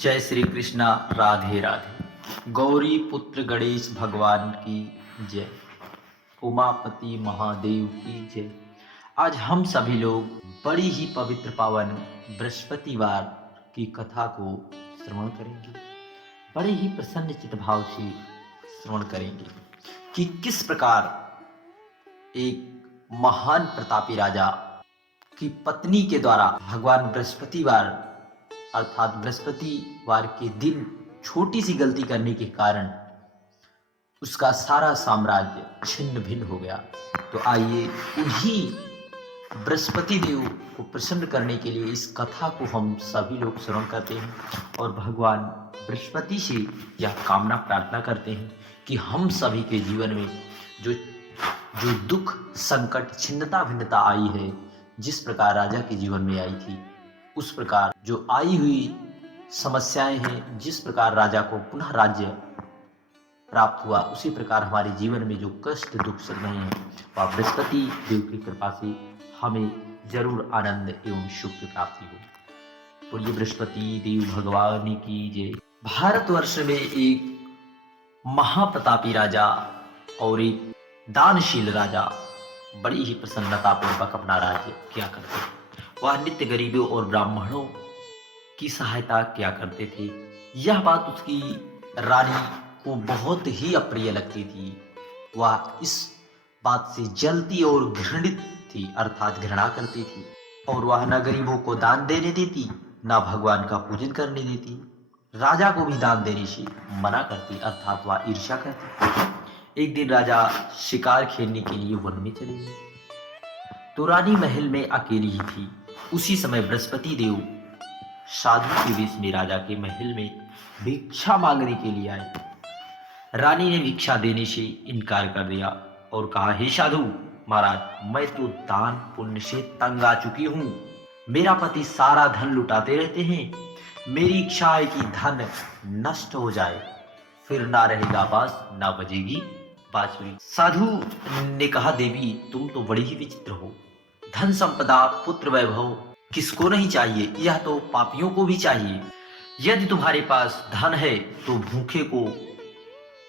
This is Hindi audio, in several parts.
जय श्री कृष्णा। राधे राधे। गौरी पुत्र गणेश भगवान की जय। उमापति महादेव की जय। आज हम सभी लोग बड़ी ही पवित्र पावन बृहस्पतिवार की कथा को श्रवण करेंगे। बड़े ही प्रसन्न चित्त भाव से श्रवण करेंगे कि किस प्रकार एक महान प्रतापी राजा की पत्नी के द्वारा भगवान बृहस्पतिवार अर्थात बृहस्पतिवार के दिन छोटी सी गलती करने के कारण उसका सारा साम्राज्य छिन्न भिन्न हो गया। तो आइए उन्हीं बृहस्पति देव को प्रसन्न करने के लिए इस कथा को हम सभी लोग श्रवण करते हैं और भगवान बृहस्पति से यह कामना प्रार्थना करते हैं कि हम सभी के जीवन में जो जो दुख संकट छिन्नता भिन्नता आई है, जिस प्रकार राजा के जीवन में आई थी, उस प्रकार जो आई हुई समस्याएं हैं, जिस प्रकार राजा को पुनः राज्य प्राप्त हुआ, उसी प्रकार हमारे जीवन में जो कष्ट दुख चल रहे हैं वह बृहस्पति देव की कृपा से हमें जरूर आनंद एवं सुख की प्राप्ति हो। बोलिए बृहस्पति देव भगवान की जय। भारतवर्ष में एक महाप्रतापी राजा और एक दानशील राजा बड़ी ही प्रसन्नता पूर्वक अपना राज्य किया करते थे। वह नित्य गरीबों और ब्राह्मणों की सहायता किया करते थे। यह बात उसकी रानी को बहुत ही अप्रिय लगती थी। वह इस बात से जलती और घृणित थी, अर्थात घृणा करती थी। और वह न गरीबों को दान देने देती, न भगवान का पूजन करने देती। राजा को भी दान देने से मना करती, अर्थात वह ईर्ष्या करती। एक दिन राजा शिकार खेलने के लिए वन में चले गए तो रानी महल में अकेली ही थी। उसी समय बृहस्पति देव साधु के वेश में राजा के महल में भिक्षा मांगने के लिए आए। रानी ने भिक्षा देने से इनकार कर दिया और कहा, हे साधु महाराज, मैं तो दान पुण्य से तंग आ चुकी हूँ। मेरा पति सारा धन लुटाते रहते हैं। मेरी इच्छा है कि धन नष्ट हो जाए, फिर ना रहेगा बांस ना बजेगी बांसुरी। साधु ने कहा, देवी तुम तो बड़ी ही विचित्र हो। धन संपदा पुत्र वैभव किसको नहीं चाहिए, यह तो पापियों को भी चाहिए। यदि तुम्हारे पास धन है तो भूखे को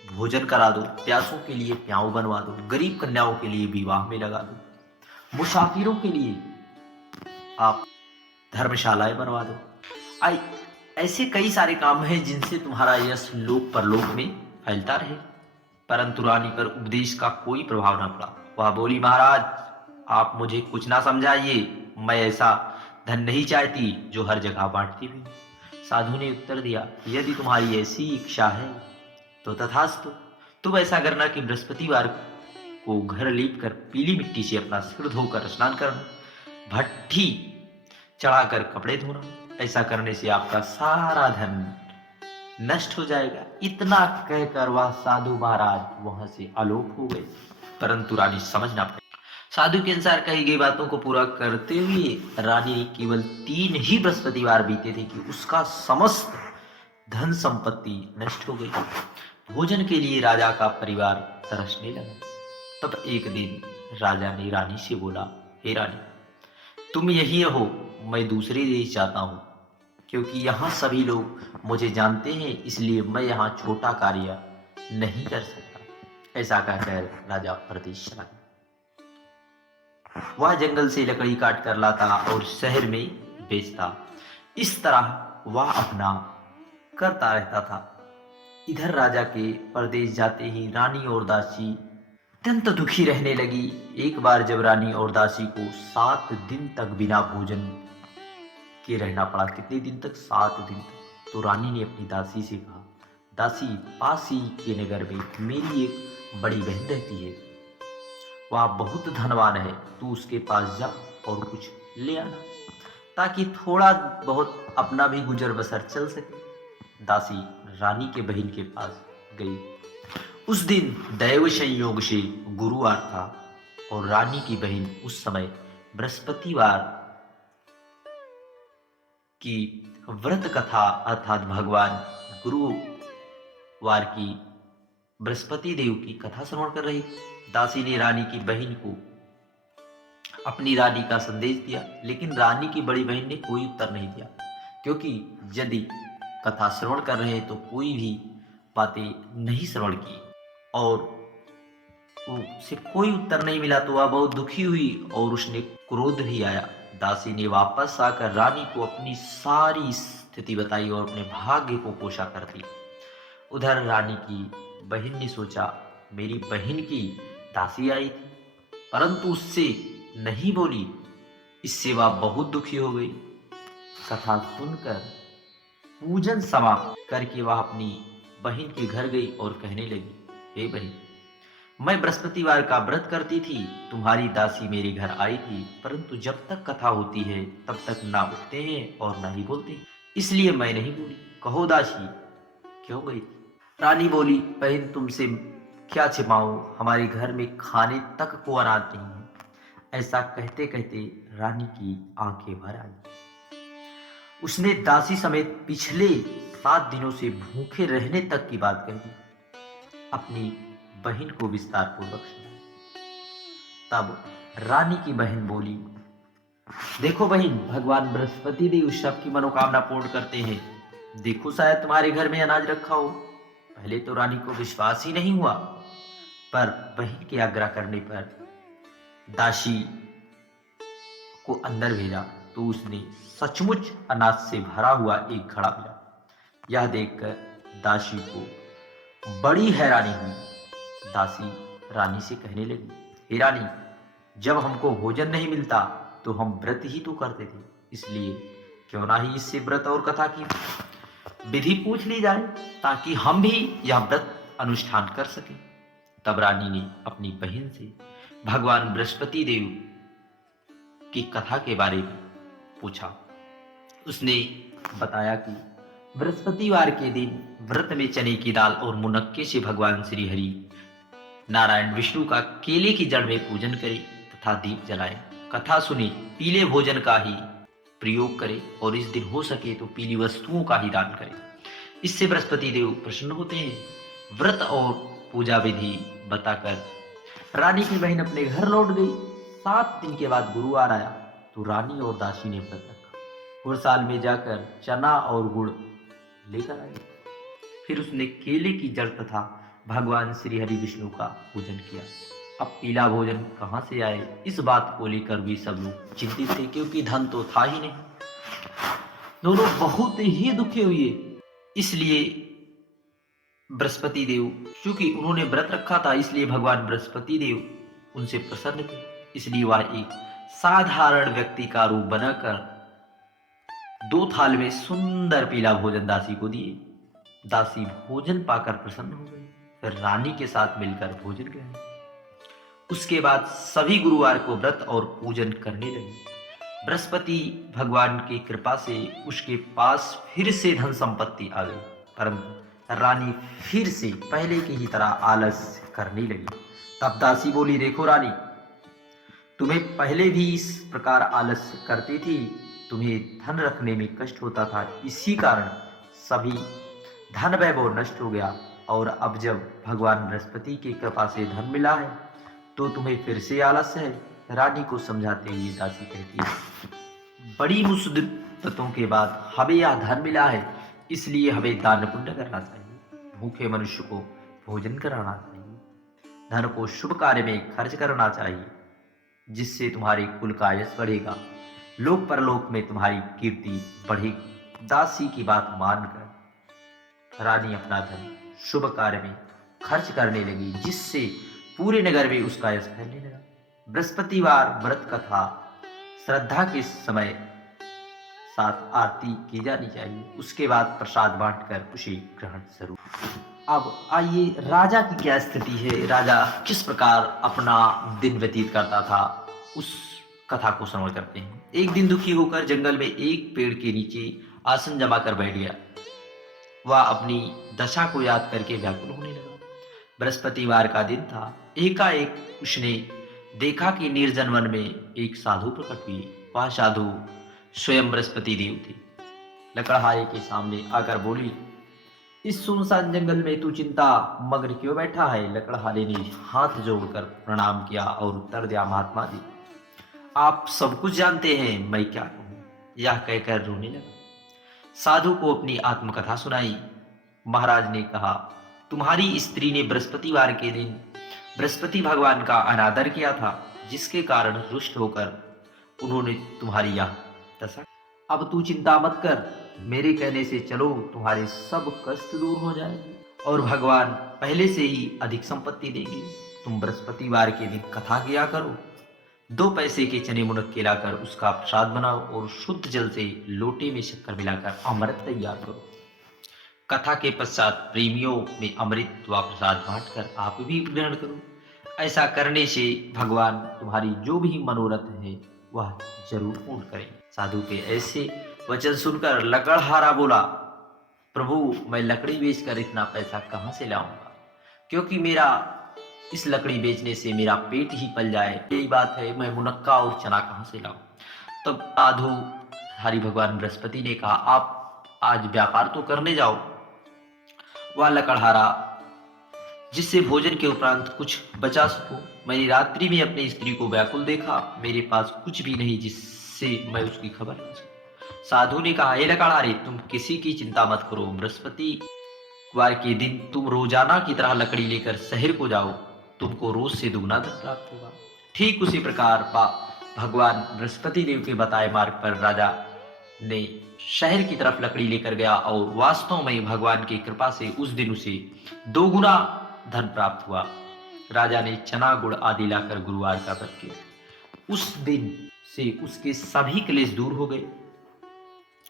भोजन करा दो, प्यासों के लिए प्याऊ बनवा दो, गरीब कन्याओं के लिए विवाह में लगा दो, मुसाफिरों के लिए आप धर्मशालाएं बनवा दो। ऐसे कई सारे काम हैं जिनसे तुम्हारा यश लोक परलोक में फैलता रहे। परंतु रानी पर उपदेश का कोई प्रभाव न पड़ा। वह बोली, महाराज आप मुझे कुछ ना समझाइए, मैं ऐसा धन नहीं चाहती जो हर जगह बांटती हुई। साधु ने उत्तर दिया, यदि तुम्हारी ऐसी इच्छा है तो तथास्तु। तुम ऐसा करना कि बृहस्पतिवार को घर लीप कर पीली मिट्टी से अपना सिर धोकर स्नान करना, भट्ठी चढ़ाकर कपड़े धोना। ऐसा करने से आपका सारा धन नष्ट हो जाएगा। इतना कहकर वह साधु महाराज वहां से आलोप हो गए। परंतु रानी समझना पड़ी। साधु के अनुसार कही गई बातों को पूरा करते हुए रानी ने केवल 3 ही बृहस्पतिवार बीते थे कि उसका समस्त धन संपत्ति नष्ट हो गई। भोजन के लिए राजा का परिवार तरसने लगा। तब एक दिन राजा ने रानी से बोला, हे रानी, तुम यही रहो, मैं दूसरे देश जाता हूँ, क्योंकि यहाँ सभी लोग मुझे जानते हैं, इसलिए मैं यहाँ छोटा कार्य नहीं कर सकता। ऐसा कहकर राजा प्रदेश चला गया। वह जंगल से लकड़ी काट कर लाता और शहर में बेचता। इस तरह वह अपना करता रहता था। इधर राजा के परदेश जाते ही रानी और दासी अत्यंत दुखी रहने लगी। एक बार जब रानी और दासी को 7 दिन तक बिना भोजन के रहना पड़ा। कितने दिन तक? 7 दिन तक। तो रानी ने अपनी दासी से कहा, दासी, पास ही के नगर में मेरी एक बड़ी बहन रहती है, वह बहुत धनवान है, तू उसके पास जा और कुछ ले आना, ताकि थोड़ा बहुत अपना भी गुजर बसर चल सके। दासी रानी के बहन के पास गई। उस दिन दैव संयोग से गुरुवार था और रानी की बहन उस समय बृहस्पतिवार की व्रत कथा अर्थात भगवान गुरुवार की बृहस्पति देव की कथा श्रवण कर रही थी। दासी ने रानी की बहन को अपनी रानी का संदेश दिया, लेकिन रानी की बड़ी बहन ने कोई उत्तर नहीं दिया, क्योंकि यदि कथा श्रवण कर रहे तो कोई भी बातें नहीं श्रवण की और उसे कोई उत्तर नहीं मिला तो वह बहुत दुखी हुई और उसने क्रोध भी आया। दासी ने वापस आकर रानी को अपनी सारी स्थिति बताई और अपने भाग्य को कोसा कर दी। उधर रानी की बहन ने सोचा मेरी बहन की दासी आई थी परंतु उससे नहीं बोली, इससे वह बहुत दुखी हो गई। कथा सुनकर पूजन समाप्त करके वह अपनी बहन के घर गई और कहने लगी, हे बहन, मैं बृहस्पतिवार का व्रत करती थी, तुम्हारी दासी मेरे घर आई थी परंतु जब तक कथा होती है तब तक ना उठते हैं और ना ही बोलते, इसलिए मैं नहीं बोली। कहो दासी क्यों गई थी? रानी बोली, बहन तुमसे क्या छिपाऊं, हमारे घर में खाने तक को अनाज नहीं है। ऐसा कहते कहते रानी की आंखें भर आई। उसने दासी समेत पिछले 7 दिनों से भूखे रहने तक की बात कही, अपनी बहन को विस्तार पूर्वक सुनाई। तब रानी की बहन बोली, देखो बहन, भगवान बृहस्पति देव सबकी मनोकामना पूर्ण करते हैं, देखो शायद तुम्हारे घर में अनाज रखा हो। पहले तो रानी को विश्वास ही नहीं हुआ, पर बहन के आग्रह करने पर दासी को अंदर भेजा तो उसने सचमुच अनाज से भरा हुआ एक घड़ा मिला। यह देखकर दासी को बड़ी हैरानी हुई। दासी रानी से कहने लगी, हे रानी, जब हमको भोजन नहीं मिलता तो हम व्रत ही तो करते थे, इसलिए क्यों ना ही इससे व्रत और कथा की विधि पूछ ली जाए ताकि हम भी यह व्रत अनुष्ठान कर सकें। तब रानी ने अपनी बहन से भगवान बृहस्पति देव की कथा के बारे में पूछा। उसने बताया कि बृहस्पतिवार के दिन व्रत में चने की दाल और मुनक्के से भगवान श्री हरि नारायण विष्णु का केले की जड़ में पूजन करे तथा दीप जलाए, कथा सुने, पीले भोजन का ही प्रयोग करे और इस दिन हो सके तो पीली वस्तुओं का ही दान करे, इससे बृहस्पति देव प्रसन्न होते हैं। व्रत और पूजा विधि बताकर रानी की बहन अपने घर लौट गई। 7 दिन के बाद गुरुवार आया तो रानी और दासी ने व्रत रखा। गुड़साल में जाकर चना और गुड़ लेकर आई। फिर उसने केले की जड़ तथा भगवान श्री हरि विष्णु का पूजन किया। अब पीला भोजन कहाँ से आए, इस बात को लेकर भी सब लोग चिंतित थे क्योंकि धन तो था ही नहीं। दोनों बहुत ही दुखी हुए। इसलिए बृहस्पति देव, क्योंकि उन्होंने व्रत रखा था, इसलिए भगवान बृहस्पति देव उनसे प्रसन्न थे। इसलिए वह एक साधारण व्यक्ति का रूप बनाकर 2 थाल में सुंदर पीला भोजन दासी को दिए। दासी भोजन पाकर प्रसन्न हो गई, फिर रानी के साथ मिलकर भोजन किया। उसके बाद सभी गुरुवार को व्रत और पूजन करने लगे। बृहस्पति भगवान की कृपा से उसके पास फिर से धन संपत्ति आ गई, परंतु रानी फिर से पहले की ही तरह आलस करने लगी। तब दासी बोली, देखो रानी, तुम्हें पहले भी इस प्रकार आलस करती थी, तुम्हें धन रखने में कष्ट होता था, इसी कारण सभी धन वैभव नष्ट हो गया और अब जब भगवान बृहस्पति की कृपा से धन मिला है तो तुम्हें फिर से आलस है। रानी को समझाते हुए दासी कहती है, बड़ी मुसीबतों के बाद हमें यह धन मिला है, इसलिए हमें दान पुण्य करना चाहिए, भूखे मनुष्य को भोजन कराना चाहिए, धन को शुभ कार्य में खर्च करना चाहिए, जिससे तुम्हारे कुल का यश बढ़ेगा, लोक परलोक में तुम्हारी कीर्ति बढ़ेगी। दासी की बात मानकर रानी अपना धन शुभ कार्य में खर्च करने लगी, जिससे पूरे नगर में उसका यश फैलने लगा। बृहस्पतिवार व्रत कथा श्रद्धा के समय साथ आरती की जानी चाहिए, उसके बाद प्रसाद बांटकर उसे ग्रहण जरूर। अब आइए राजा की क्या स्थिति है, राजा किस प्रकार अपना दिन व्यतीत करता था, उस कथा को श्रवण करते हैं। एक दिन दुखी होकर जंगल में एक पेड़ के नीचे आसन जमा कर बैठ गया। वह अपनी दशा को याद करके व्याकुल होने लगा। बृहस्पतिवार का दिन था। एकाएक उसने देखा कि निर्जन वन में एक साधु प्रकट हुए। वह साधु स्वयं बृहस्पति देव थे। लकड़हारे के सामने आकर बोली, इस सुनसान जंगल में तू चिंता मग्न क्यों बैठा है? लकड़हारे ने हाथ जोड़कर प्रणाम किया और उत्तर दिया, महात्मा जी, आप सब कुछ जानते हैं, मैं क्या कहूँ? यह कहकर रोने लगा। साधु को अपनी आत्मकथा सुनाई। महाराज ने कहा, तुम्हारी स्त्री ने बृहस्पतिवार के दिन बृहस्पति भगवान का अनादर किया था, जिसके कारण रुष्ट होकर उन्होंने तुम्हारी यह दशा। अब तू चिंता मत कर, मेरे कहने से चलो, तुम्हारे सब कष्ट दूर हो जाएंगे और भगवान पहले से ही अधिक संपत्ति देंगे। तुम बृहस्पतिवार के दिन कथा किया करो, 2 पैसे के चने मुनक्के लाकर उसका प्रसाद बनाओ और शुद्ध जल से लोटे में शक्कर मिलाकर अमृत तैयार करो। कथा के पश्चात प्रेमियों में अमृत व प्रसाद बांटकर आप भी ग्रहण करो। ऐसा करने से भगवान तुम्हारी जो भी मनोरथ है वह जरूर पूर्ण करेंगे। साधु के ऐसे वचन सुनकर लकड़हारा बोला, प्रभु, मैं लकड़ी बेचकर इतना पैसा कहाँ से लाऊंगा, क्योंकि मेरा इस लकड़ी बेचने से मेरा पेट ही पल जाए। यही बात है, मैं मुनक्का और चना कहाँ से लाऊं। तब साधु हरि भगवान बृहस्पति ने कहा, आप आज व्यापार तो करने जाओ। वह लकड़हारा, जिससे भोजन के उपरांत कुछ बचा सको। मैंने रात्रि में अपनी स्त्री को व्याकुल देखा, मेरे पास कुछ भी नहीं जिससे मैं उसकी खबर ले सकूं। साधु ने कहा, हे लकड़हारे, तुम किसी की चिंता मत करो। बृहस्पतिवार के दिन तुम रोजाना की तरह लकड़ी लेकर शहर को जाओ, तुमको रोज से दुगना धन प्राप्त होगा। ठीक उसी प्रकार भगवान बृहस्पति देव के बताए मार्ग पर राजा ने शहर की तरफ लकड़ी लेकर गया और वास्तव में भगवान की कृपा से उस दिन उसे 2 गुना धन प्राप्त हुआ। राजा ने चना गुड़ आदि लाकर गुरुवार का व्रत किया। उस दिन से उसके सभी क्लेश दूर हो गए।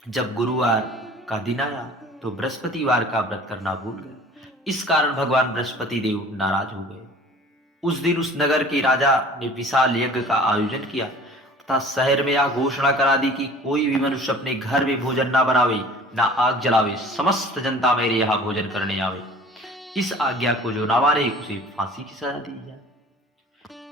जब गुरुवार का दिन आया तो बृहस्पतिवार का व्रत करना भूल गए। इस कारण भगवान बृहस्पति देव नाराज हो गए। उस दिन उस नगर के राजा ने विशाल यज्ञ का आयोजन किया तथा शहर में यह घोषणा करा दी कि कोई भी मनुष्य अपने घर में भोजन ना बनावे, ना आग जलावे, समस्त जनता मेरे यहाँ भोजन करने आवे। इस आज्ञा को जो ना माने उसे फांसी की सजा दी जाए।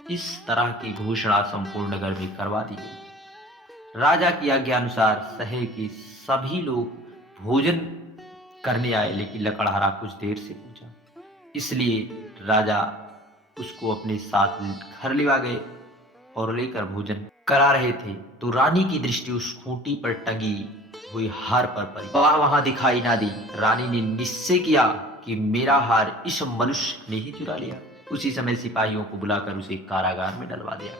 इस तरह की घोषणा संपूर्ण नगर में करवा दी गई। राजा की आज्ञा अनुसार शहर के सभी लोग भोजन करने आए, लेकिन लकड़हारा कुछ देर से पहुंचा, इसलिए राजा उसको अपने साथ घर ले गए और लेकर भोजन करा रहे थे तो रानी की दृष्टि उस खूंटी पर टंगी हुई हार पर पड़ी। वह वहां दिखाई ना दी। रानी ने निश्चय किया कि मेरा हार इस मनुष्य ने ही चुरा लिया। उसी समय सिपाहियों को बुलाकर उसे कारागार में डलवा दिया।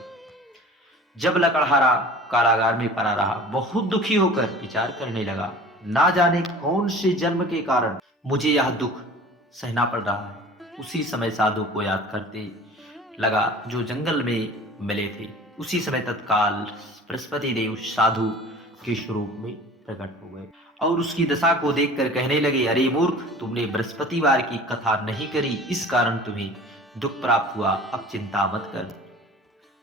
जब लकड़हारा कारागार में पड़ा रहा, बहुत दुखी होकर विचार करने लगा, ना जाने कौन से जन्म के कारण मुझे यह दुख सहना पड़ रहा है। उसी समय साधु को याद करते लगा जो जंगल में मिले थे। उसी समय तत्काल बृहस्पति देव साधु के स्वरूप में प्रकट हो गए और उसकी दशा को देखकर कहने लगे, अरे मूर्ख, तुमने बृहस्पतिवार की कथा नहीं करी, इस कारण तुम्हें दुख प्राप्त हुआ। अब चिंता मत कर।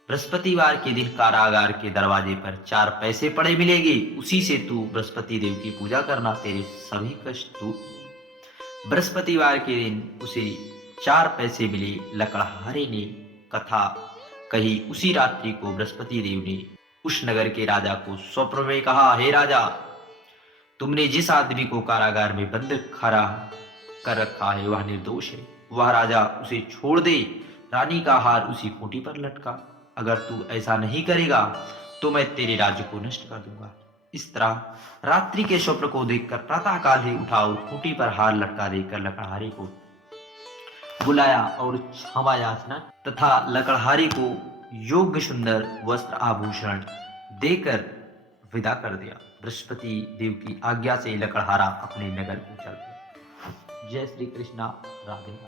बृहस्पतिवार के दिन कारागार के दरवाजे पर 4 पैसे पड़े मिलेंगे, उसी से तू बृहस्पति देव की पूजा करना, तेरे सभी कष्ट दूर। बृहस्पतिवार के दिन उसे 4 पैसे मिले। लकड़हारे ने कथा कही। उसी रात्रि को बृहस्पति देव ने उस नगर के राजा को स्वप्न में कहा, हे राजा, तुमने जिस आदमी को कारागार में बंद खड़ा कर रखा है वह निर्दोष है। वह राजा उसे छोड़ दे। रानी का हार उसी खूंटी पर लटका। अगर तू ऐसा नहीं करेगा तो मैं तेरे राज्य को नष्ट कर दूंगा। इस तरह रात्रि के स्वप्न को देखकर प्रातःकाल ही उठा और खूंटी पर हार लटका देकर लकड़हारे को बुलाया और क्षमा याचना तथा लकड़हारे को योग्य सुंदर वस्त्र आभूषण देकर विदा कर दिया। बृहस्पति देव की आज्ञा से लकड़हारा अपने नगर को चल गया। जय श्री कृष्णा। राधे।